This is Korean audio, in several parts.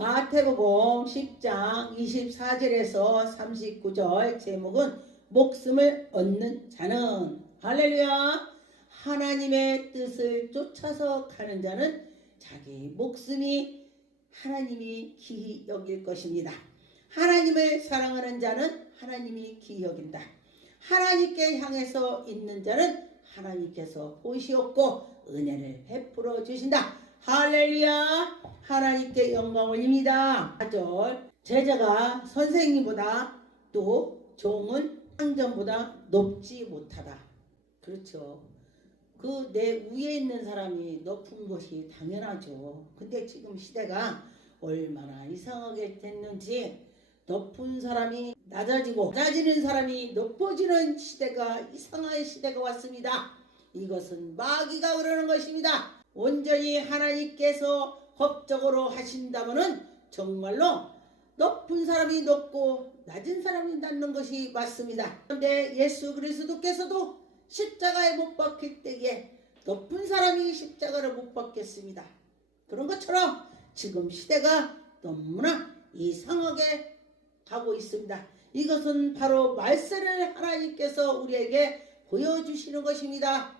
마태복음 10장 24절에서 39절 제목은 목숨을 얻는 자는, 할렐루야, 하나님의 뜻을 쫓아서 가는 자는 자기 목숨이 하나님이 귀히 여길 것입니다. 하나님을 사랑하는 자는 하나님이 귀히 여긴다. 하나님께 향해서 있는 자는 하나님께서 보시옵고 은혜를 베풀어 주신다. 할렐루야, 하나님께 영광 올립니다. 4절, 제자가 선생님보다 또 종은 상전보다 높지 못하다. 그렇죠. 그 내 위에 있는 사람이 높은 것이 당연하죠. 근데 지금 시대가 얼마나 이상하게 됐는지, 높은 사람이 낮아지고 낮아지는 사람이 높아지는 시대가, 이상한 시대가 왔습니다. 이것은 마귀가 그러는 것입니다. 온전히 하나님께서 법적으로 하신다면은 정말로 높은 사람이 높고 낮은 사람이 낮는 것이 맞습니다. 그런데 예수 그리스도께서도 십자가에 못 박힐 때에 높은 사람이 십자가를 못 박겠습니다. 그런 것처럼 지금 시대가 너무나 이상하게 가고 있습니다. 이것은 바로 말세를 하나님께서 우리에게 보여주시는 것입니다.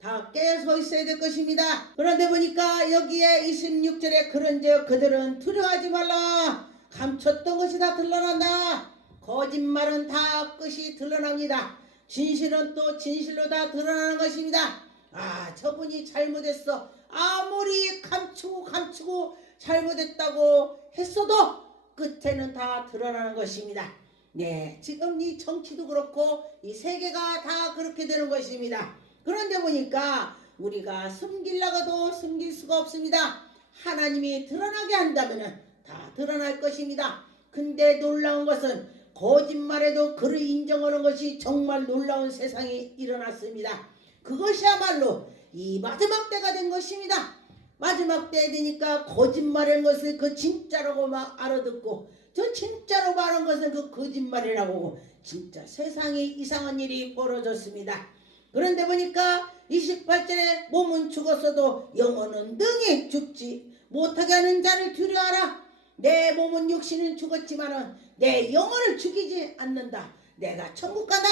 다 깨서 있어야 될 것입니다. 그런데 보니까 여기에 26절에 그런즉 그들은 두려워하지 말라. 감췄던 것이 다 드러난다. 거짓말은 다 끝이 드러납니다. 진실은 또 진실로 다 드러나는 것입니다. 아, 저분이 잘못했어. 아무리 감추고 잘못했다고 했어도 끝에는 다 드러나는 것입니다. 네, 지금 이 정치도 그렇고 이 세계가 다 그렇게 되는 것입니다. 그런데 보니까 우리가 숨기려고도 숨길 수가 없습니다. 하나님이 드러나게 한다면 다 드러날 것입니다. 근데 놀라운 것은 거짓말에도 그를 인정하는 것이 정말 놀라운 세상이 일어났습니다. 그것이야말로 이 마지막 때가 된 것입니다. 마지막 때에 되니까 거짓말한 것을 그 진짜라고 막 알아듣고, 저 진짜로 말한 것은 그 거짓말이라고, 진짜 세상에 이상한 일이 벌어졌습니다. 그런데 보니까 28절에 몸은 죽었어도 영혼은 능히 죽지 못하게 하는 자를 두려워하라. 내 몸은 육신은 죽었지만은 내 영혼을 죽이지 않는다. 내가 천국 간다.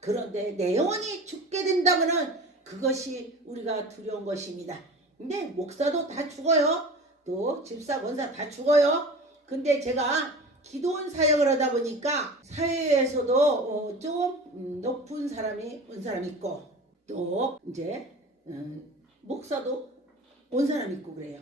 그런데 내 영혼이 죽게 된다면은 그것이 우리가 두려운 것입니다. 근데 목사도 다 죽어요. 또 집사 권사 다 죽어요. 근데 제가 기도원 사역을 하다 보니까 사회에서도 좀 높은 사람이 온 사람 있고, 또 이제 목사도 온 사람 있고 그래요.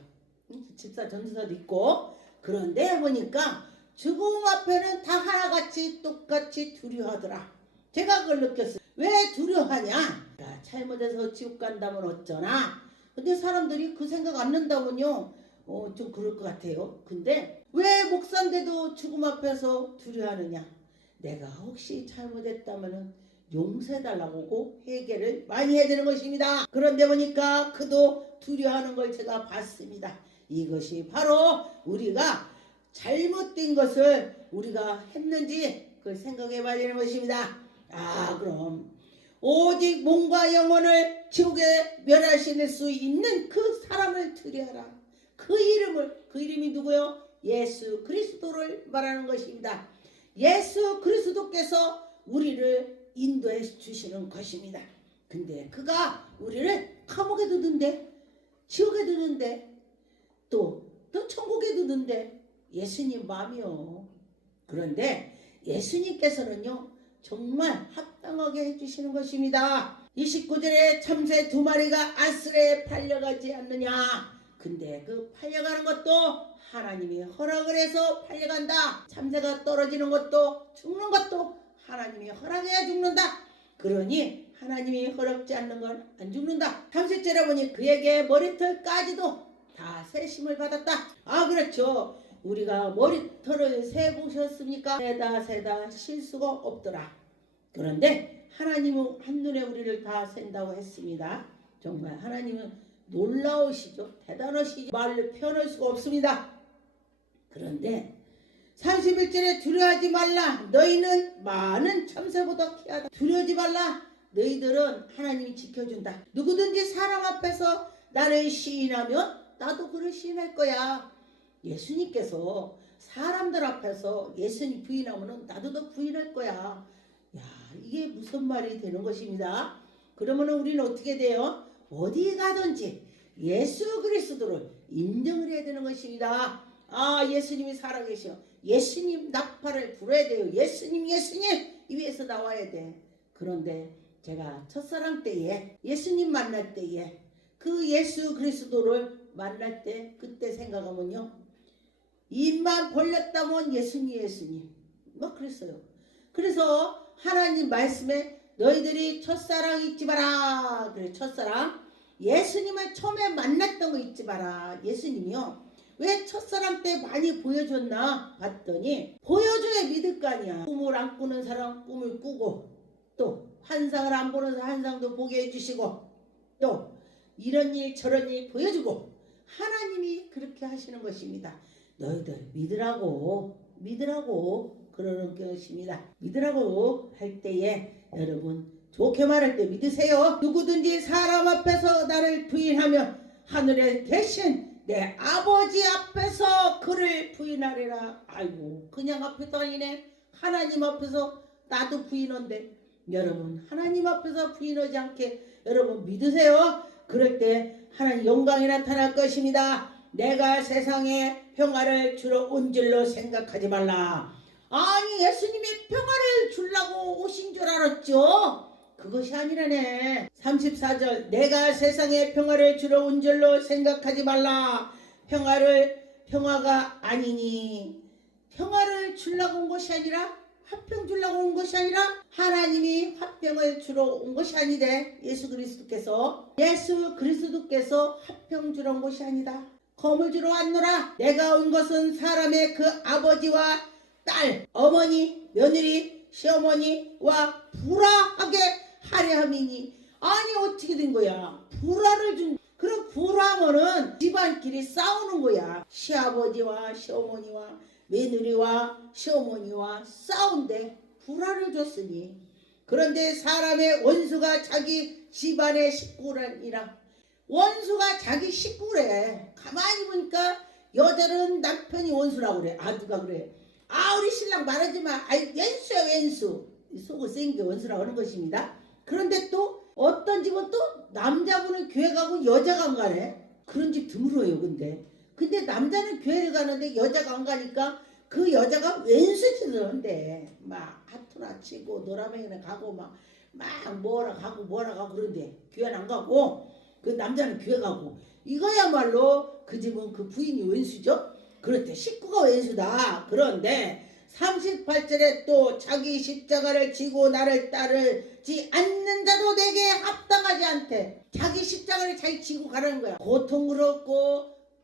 집사 전도사도 있고. 그런데 보니까 죽음 앞에는 다 하나같이 똑같이 두려워하더라. 제가 그걸 느꼈어요. 왜 두려워하냐? 잘못해서 지옥 간다면 어쩌나? 근데 사람들이 그 생각 안 난다면요, 좀 그럴 것 같아요. 근데 왜 목사인데도 죽음 앞에서 두려워하느냐? 내가 혹시 잘못했다면 용서해달라고 회개를 많이 해야 되는 것입니다. 그런데 보니까 그도 두려워하는 걸 제가 봤습니다. 이것이 바로 우리가 잘못된 것을 우리가 했는지 그걸 생각해 봐야 되는 것입니다. 아, 그럼 오직 몸과 영혼을 지옥에 멸하실 수 있는 그 사람을 두려워하라. 그 이름이 누구요? 예수 그리스도를 말하는 것입니다. 예수 그리스도께서 우리를 인도해 주시는 것입니다. 근데 그가 우리를 감옥에 두는데, 지옥에 두는데, 또 천국에 두는데 예수님 마음이요. 그런데 예수님께서는요, 정말 합당하게 해주시는 것입니다. 29절에 참새 2마리가 아스레에 팔려가지 않느냐. 근데 그 팔려가는 것도 하나님이 허락을 해서 팔려간다. 참새가 떨어지는 것도 죽는 것도 하나님이 허락해야 죽는다. 그러니 하나님이 허락지 않는 건 안 죽는다. 30절에 보니 그에게 머리털까지도 다 세심을 받았다. 아, 그렇죠. 우리가 머리털을 세보셨습니까? 세다 실 수가 없더라. 그런데 하나님은 한눈에 우리를 다 센다고 했습니다. 정말 하나님은 놀라우시죠. 대단하시죠. 말로 표현할 수가 없습니다. 그런데 31절에 두려워하지 말라. 너희는 많은 참새보다 귀하다. 두려워하지 말라. 너희들은 하나님이 지켜준다. 누구든지 사람 앞에서 나를 시인하면 나도 그를 시인할 거야. 예수님께서 사람들 앞에서 예수님 부인하면은 나도 너 부인할 거야. 야, 이게 무슨 말이 되는 것입니다. 그러면은 우리는 어떻게 돼요? 어디 가든지 예수 그리스도를 인정을 해야 되는 것입니다. 아, 예수님이 살아계셔. 예수님 나팔을 불어야 돼요. 예수님 예수님 이 위에서 나와야 돼. 그런데 제가 첫사랑 때에 예수님 만날 때에 그 예수 그리스도를 만날 때 그때 생각하면요, 입만 벌렸다면 예수님 예수님 막 그랬어요. 그래서 하나님 말씀에 너희들이 첫사랑 잊지 마라. 그래, 첫사랑 예수님을 처음에 만났던 거 잊지 마라. 예수님이요, 왜 첫사랑 때 많이 보여줬나 봤더니 보여줘야 믿을 거 아니야. 꿈을 안 꾸는 사람 꿈을 꾸고, 또 환상을 안 보는 사람 환상도 보게 해주시고, 또 이런 일 저런 일 보여주고, 하나님이 그렇게 하시는 것입니다. 너희들 믿으라고 그러는 것입니다. 믿으라고 할 때에 여러분 좋게 말할 때 믿으세요. 누구든지 사람 앞에서 나를 부인하며 하늘에 계신 내 아버지 앞에서 그를 부인하리라. 아이고, 그냥 앞에도 아니네. 하나님 앞에서 나도 부인한데, 여러분 하나님 앞에서 부인하지 않게 여러분 믿으세요. 그럴 때 하나님 영광이 나타날 것입니다. 내가 세상에 평화를 주러 온 줄로 생각하지 말라. 아니, 예수님이 평화를 주려고 오신 줄 알았죠? 그것이 아니라네. 34절 내가 세상에 평화를 주러 온 줄로 생각하지 말라. 평화가 아니니, 평화를 주려고 온 것이 아니라, 화평 주려고 온 것이 아니라 하나님이 화평을 주러 온 것이 아니래. 예수 그리스도께서 화평 주러 온 것이 아니다. 검을 주러 왔노라. 내가 온 것은 사람의 그 아버지와 딸, 어머니, 며느리, 시어머니와 불화하게 하려 함이니. 아니, 어떻게 된 거야? 불화를 준. 그럼 불화하면은 집안끼리 싸우는 거야. 시아버지와 시어머니와 며느리와 시어머니와 싸운데 불화를 줬으니. 그런데 사람의 원수가 자기 집안의 식구라니라. 원수가 자기 식구래. 가만히 보니까 여자는 남편이 원수라고 그래. 아, 누가 그래? 아, 우리 신랑 말하지 마. 아이, 왼수야 왼수. 속을 센 게 원수라고 하는 것입니다. 그런데 또 어떤 집은 또 남자분은 교회 가고 여자가 안 가네. 그런 집 드물어요. 근데 남자는 교회를 가는데 여자가 안 가니까 그 여자가 왼수짓을 한대. 막 하투나 치고 노라맹이나 가고 막 뭐라 가고 그런데 교회는 안 가고, 그 남자는 교회 가고. 이거야말로 그 집은 그 부인이 왼수죠. 그렇대. 식구가 왼수다. 그런데 38절에 또 자기 십자가를 지고 나를 따르지 않는 자도 내게 합당하지 않대. 자기 십자가를 자기 지고 가라는 거야.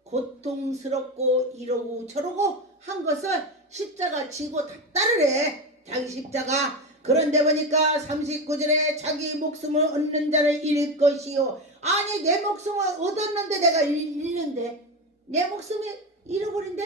고통스럽고 이러고 저러고 한 것을 십자가 지고 다 따르래. 자기 십자가. 그런데 보니까 39절에 자기 목숨을 얻는 자를 잃을 것이요. 아니, 내 목숨을 얻었는데 내가 잃는데, 내 목숨이 잃어버린대.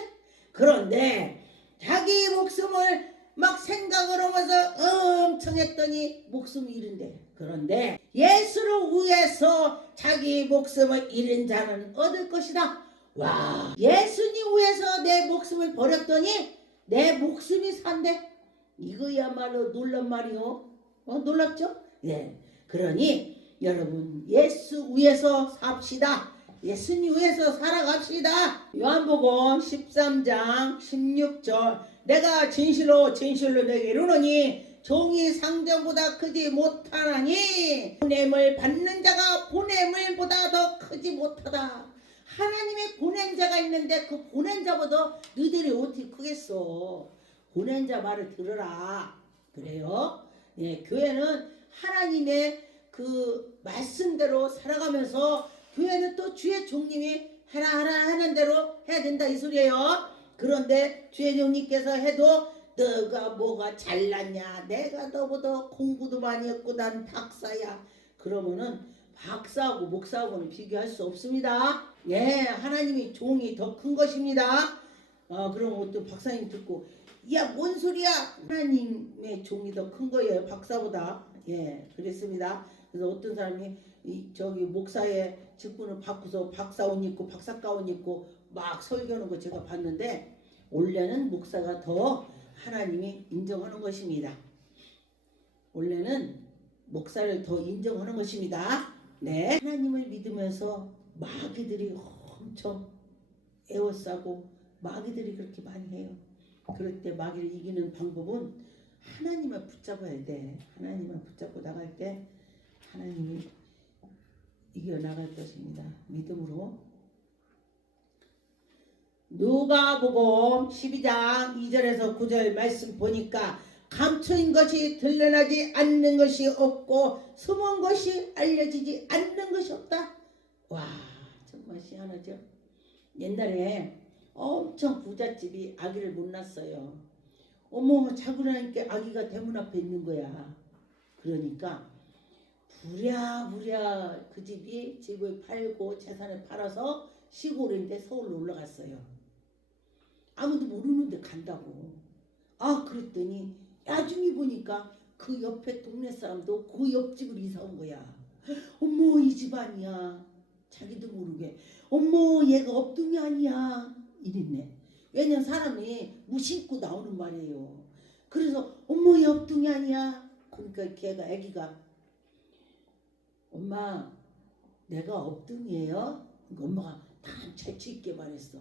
그런데 자기 목숨을 막 생각을 하면서 엄청 했더니 목숨을 잃은대. 그런데 예수를 위해서 자기 목숨을 잃은 자는 얻을 것이다. 와, 예수님 위해서 내 목숨을 버렸더니 내 목숨이 산대. 이거야말로 놀란 말이요. 놀랍죠? 네. 그러니 여러분 예수 위해서 삽시다. 예수님 위해서 살아갑시다. 요한복음 13장 16절 내가 진실로 내게 이르노니 종이 상전보다 크지 못하나니 보냄을 받는 자가 보냄을보다 더 크지 못하다. 하나님의 보낸 자가 있는데 그 보낸 자보다 너희들이 어떻게 크겠어. 보낸 자 말을 들으라. 그래요. 예, 교회는 하나님의 그 말씀대로 살아가면서, 교회는 또 주의 종님이 하라 하는 대로 해야 된다 이 소리예요. 그런데 주의 종님께서 해도 너가 뭐가 잘났냐, 내가 너보다 공부도 많이 했고 난 박사야, 그러면은 박사하고 목사하고는 비교할 수 없습니다. 예, 하나님이 종이 더 큰 것입니다. 그럼 또 박사님 듣고 야, 뭔 소리야? 하나님의 종이 더 큰 거예요, 박사보다. 예, 그랬습니다. 그래서 어떤 사람이 저기 목사의 직분을 바꾸서 박사 옷 입고 박사 가운 입고 막 설교하는 거 제가 봤는데 원래는 목사가 더 하나님이 인정하는 것입니다. 원래는 목사를 더 인정하는 것입니다. 네, 하나님을 믿으면서 마귀들이 엄청 애워싸고 마귀들이 그렇게 많이 해요. 그럴 때 마귀를 이기는 방법은 하나님을 붙잡아야 돼. 하나님을 붙잡고 나갈 때 하나님이 이겨나갈 것입니다. 믿음으로. 누가복음 12장 2절에서 9절 말씀 보니까 감춰진 것이 드러나지 않는 것이 없고 숨은 것이 알려지지 않는 것이 없다. 와, 정말 희한하죠. 옛날에 엄청 부잣집이 아기를 못 낳았어요. 어머, 자고 나니까 아기가 대문 앞에 있는 거야. 그러니까 부랴부랴 그 집이 집을 팔고 재산을 팔아서 시골인데 서울로 올라갔어요. 아무도 모르는데 간다고. 아, 그랬더니 나중에 보니까 그 옆에 동네 사람도 그 옆집으로 이사 온 거야. 어머, 이 집안이야. 자기도 모르게. 어머, 얘가 업둥이 아니야. 이랬네. 왜냐면 사람이 무심코 나오는 말이에요. 그래서 어머, 얘 업둥이 아니야. 그러니까 걔가 애기가 엄마, 내가 업둥이에요? 그러니까 엄마가 다 재치 있게 말했어.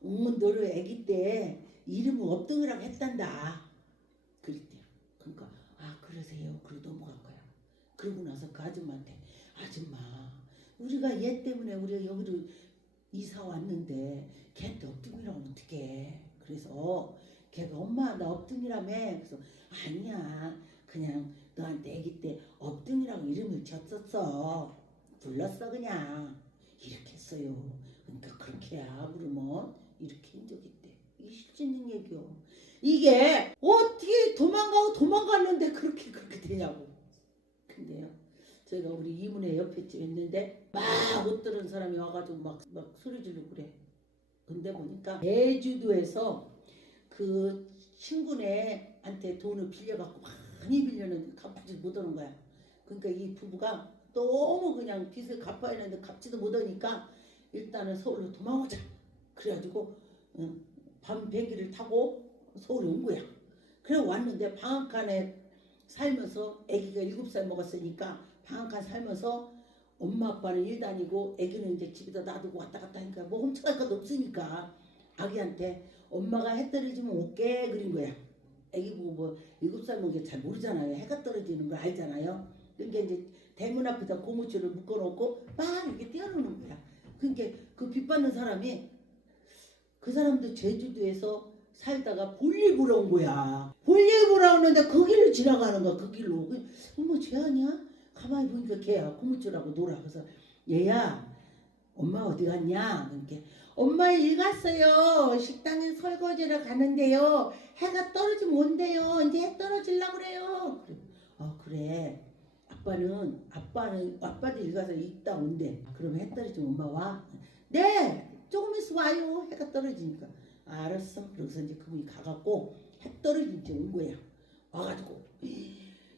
너를 애기 때 이름을 업둥이라고 했단다. 그랬대요. 그러니까 아, 그러세요. 그러고 넘어간 거야. 그러고 나서 그 아줌마한테 아줌마, 우리가 얘 때문에 우리가 여기로 이사 왔는데 걔한테 업둥이라고 하면 어떡해. 그래서 걔가 엄마 나 업둥이라며. 그래서 아니야, 그냥 너한테 애기 때 업둥이라고 이름을 졌었어. 불렀어 그냥. 이렇게 했어요. 그러니까 그렇게야. 그러면 이렇게 한 적이 있대. 이게 실제 있는 얘기요. 이게 어떻게 도망갔는데 그렇게 되냐고. 근데요, 제가 우리 이문의 옆에 집 있는데 막 못 들은 사람이 와가지고 막 소리 지르고 그래. 근데 보니까 제주도에서 그 친구네한테 돈을 빌려갖고 많이 빌려는데 갚지 못하는 거야. 그러니까 이 부부가 너무 그냥 빚을 갚아야 하는데 갚지도 못하니까 일단은 서울로 도망오자. 그래가지고 밤 비행기를 타고 서울에 온 거야. 그래 왔는데 방앗간에 살면서 아기가 7살 먹었으니까 방앗간 살면서 엄마 아빠는 일 다니고 아기는 이제 집에다 놔두고 왔다 갔다 하니까 뭐 훔쳐갈 것도 없으니까 아기한테 엄마가 해 떨어지면 올게 그린 거야. 아기 보고 뭐 7살 먹은 게 잘 모르잖아요. 해가 떨어지는 걸 알잖아요. 그러니까 이제 대문 앞에다 고무줄을 묶어놓고 막 이렇게 띄워놓는 거야. 그러니까 그 빚 받는 사람이 그 사람도 제주도에서 살다가 볼일 보러 온 거야. 볼일 보러 오는데 그 길로 지나가는 거야. 그 길로. 어머, 쟤 아니야? 가만히 보니까 걔야. 고무줄하고 놀아. 그래서 얘야, 엄마 어디 갔냐? 그러니까 엄마 일 갔어요. 식당에 설거지를 가는데요. 해가 떨어지면 온대요. 이제 해 떨어지려고 그래요. 그래. 그래. 아빠도 일 가서 이따 온대. 그럼 해 떨어지면 엄마 와? 네, 조금 있으면 와요. 해가 떨어지니까. 알았어. 그래서 이제 그분이 가갖고 해 떨어진 지 온 거야. 와가지고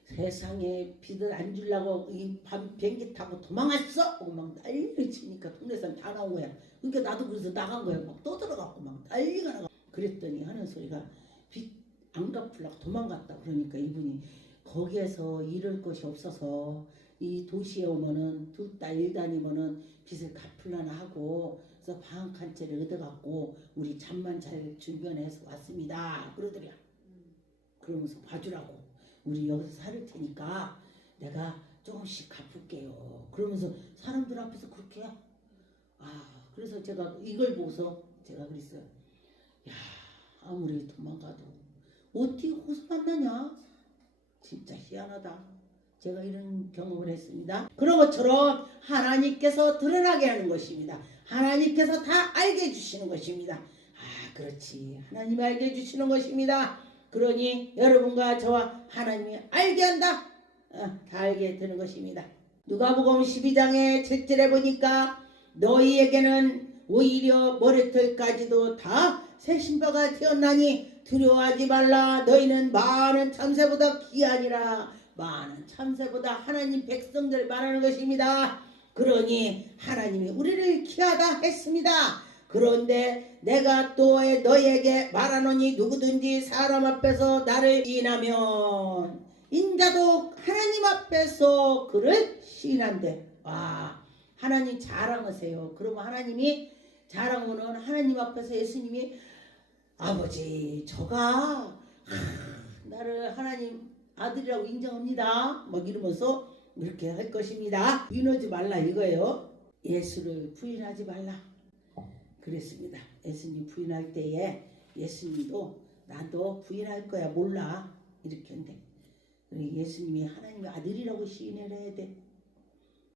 세상에 빚을 안 주려고 이 밤 비행기 타고 도망갔어. 막 난리를 치니까 동네 사람 다 나온 거야. 그러니까 나도 그래서 나간 거야. 막 떠들어갖고 막 난리가 나가. 그랬더니 하는 소리가 빚 안 갚으려고 도망갔다. 그러니까 이분이 거기에서 잃을 것이 없어서 이 도시에 오면은 2달 일 다니면은 빚을 갚으려나 하고 그래서 방 한 채를 얻어갖고 우리 잠만 잘 주변에서 왔습니다. 그러더래요. 그러면서 봐주라고. 우리 여기서 살을 테니까 내가 조금씩 갚을게요. 그러면서 사람들 앞에서 그렇게 그래서 제가 이걸 보고서 제가 그랬어요. 야, 아무리 도망가도 어떻게 호수 만나냐? 진짜 희한하다. 제가 이런 경험을 했습니다. 그런 것처럼 하나님께서 드러나게 하는 것입니다. 하나님께서 다 알게 해주시는 것입니다. 그렇지. 하나님이 알게 해주시는 것입니다. 그러니 여러분과 저와 하나님이 알게 한다. 다 알게 되는 것입니다. 누가복음 12장의 7절에 보니까 너희에게는 오히려 머리털까지도 다 새신바가 되었나니 두려워하지 말라. 너희는 많은 참새보다 귀하니라. 많은 참새보다 하나님 백성들 말하는 것입니다. 그러니 하나님이 우리를 귀하다 했습니다. 그런데 내가 또 너에게 말하노니 누구든지 사람 앞에서 나를 시인하면 인자도 하나님 앞에서 그를 시인한대. 와, 하나님 자랑하세요. 그러면 하나님이 자랑하면 하나님 앞에서 예수님이 아버지 저가 나를 하나님 아들이라고 인정합니다. 막 이러면서 이렇게 할 것입니다. 부인하지 말라 이거예요. 예수를 부인하지 말라 그랬습니다. 예수님 부인할 때에 예수님도 나도 부인할 거야 몰라 이렇게 한대. 예수님이 하나님의 아들이라고 시인을 해야 돼.